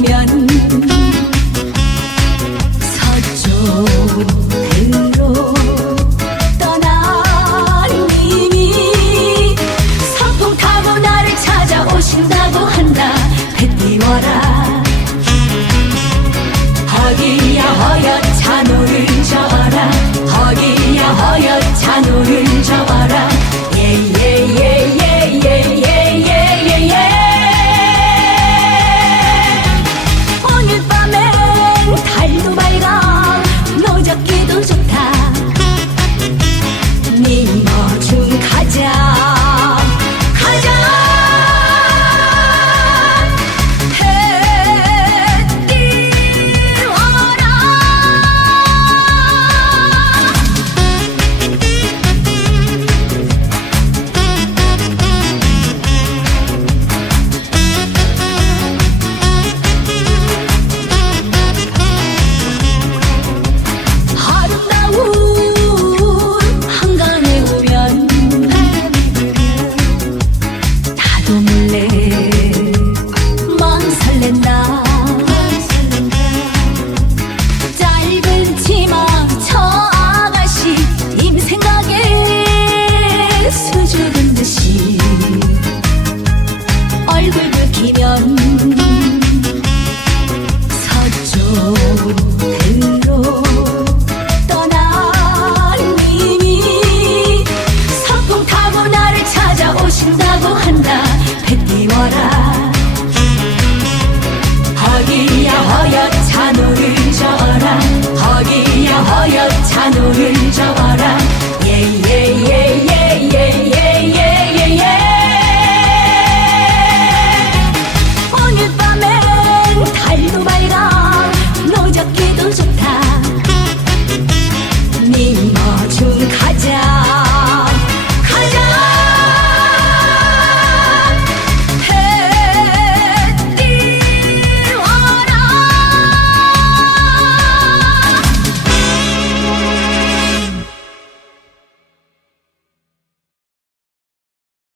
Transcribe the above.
보면 서쪽으로 떠난 님이 선풍 타고 나를 찾아오신다고 한다. 배 띄워라. ee 수줍은 듯이 얼굴 붉히면 서쪽으로 떠난 님이 서풍 타고 나를 찾아오신다고 한다. 배 띄워라 허기야 허옇 찬 노를 저어라. 허기야 허옇 찬 노를 저어라.